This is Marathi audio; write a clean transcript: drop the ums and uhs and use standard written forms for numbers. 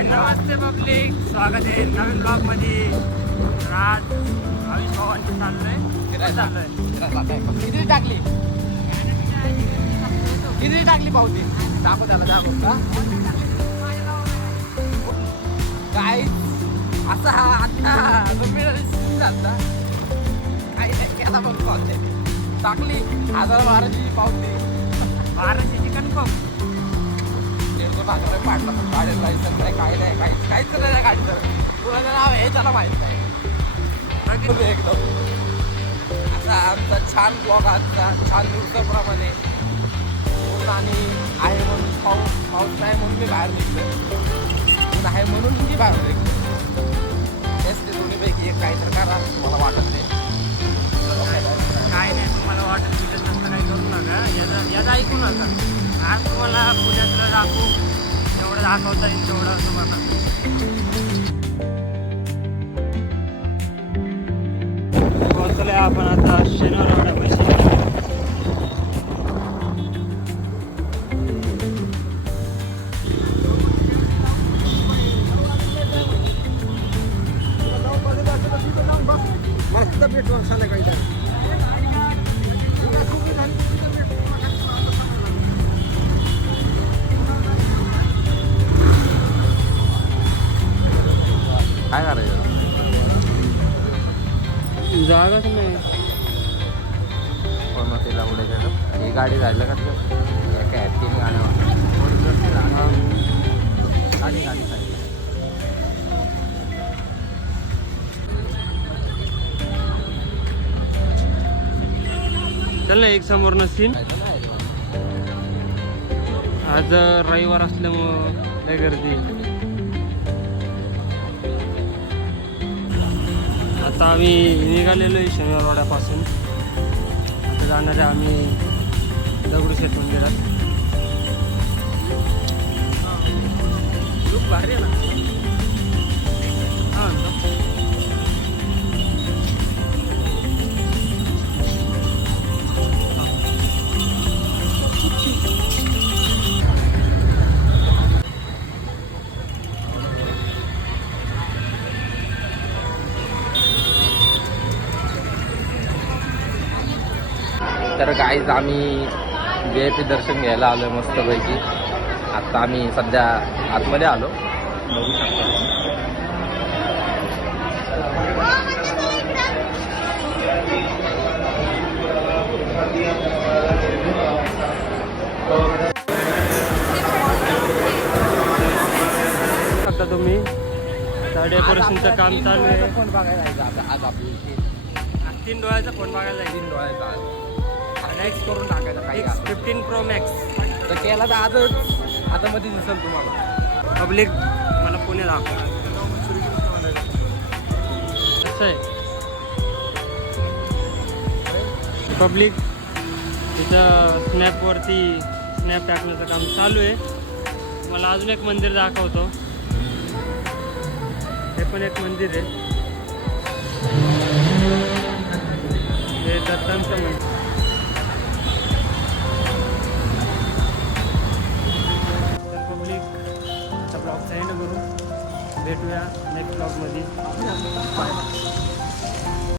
नमस्ते पब्लिक, स्वागत आहे नवीन ब्लॉग मध्ये. आज आयुष भावांची चाललंय. किती टाकली पावती दाखव त्याला दाखव काय असा हा आता तुम्ही झालता काही नाही केला पण कॉल टाकली 1012ची पावती 1200ची कन्फर्म. 1,500 रुपये पाडला पण गाडी लायसन नाही काय नाही काहीच नाही गाडीचं तुला नाव आहे त्याला माहित नाही एकदम असा आमचा छान ब्लॉग आजचा छान दिवसाप्रमाणे आणि आहे म्हणून पाऊस नाही म्हणून मी बाहेर निघतो आहे म्हणून मी बाहेर निघतो तेच ते दोन्हीपैकी एक काही तर करा मला वाटत नाही काय नाही, तुम्हाला वाटत तिथं नसतं काही करू नका. याचं ऐकू नका. आज तुम्हाला पुण्यातलं दाखवू, जेवढं दाखवता येईल तेवढं तुम्हाला. पोहोचलोय आपण आता शनिवारवाडा पैसे. मस्त पेट्रोल संध्याकाळी काय करायचं जागाच नाही. तिला पुढे गेलं ही गाडी झालं का काय 3 गाड्या गाडी चल ना, एक समोर सीन. आज रविवार असल्यामुळं लय गर्दी. आता आम्ही निघालेलो आहे शनिवारवाड्यापासून. आता जाणार आहे आम्ही दगडूशेठ मंदिरात. लुक भारी आहे ना. हां तर गाईज आम्ही VIP दर्शन घ्यायला आलो आहे मस्तपैकी. आत्ता आम्ही सध्या आतमध्ये आलो बघू शकतो. आता तुम्ही डेकोरेशनचं काम चालू आहे. फोन बघायला जायचं आज आपली 3 डोळ्याचा फोन बघायला जाईल. 3 डोळ्याचा नेक्स्ट करून टाकायचा काही X15 Pro Max. तर केला तर आजच आता मध्ये दिसेल तुम्हाला. पब्लिक मला पुणे दाखव कसं आहे पब्लिक. इथं स्नॅपवरती स्नॅप टाकण्याचं काम चालू आहे. मला अजून एक मंदिर दाखवतो. हे पण एक मंदिर आहे.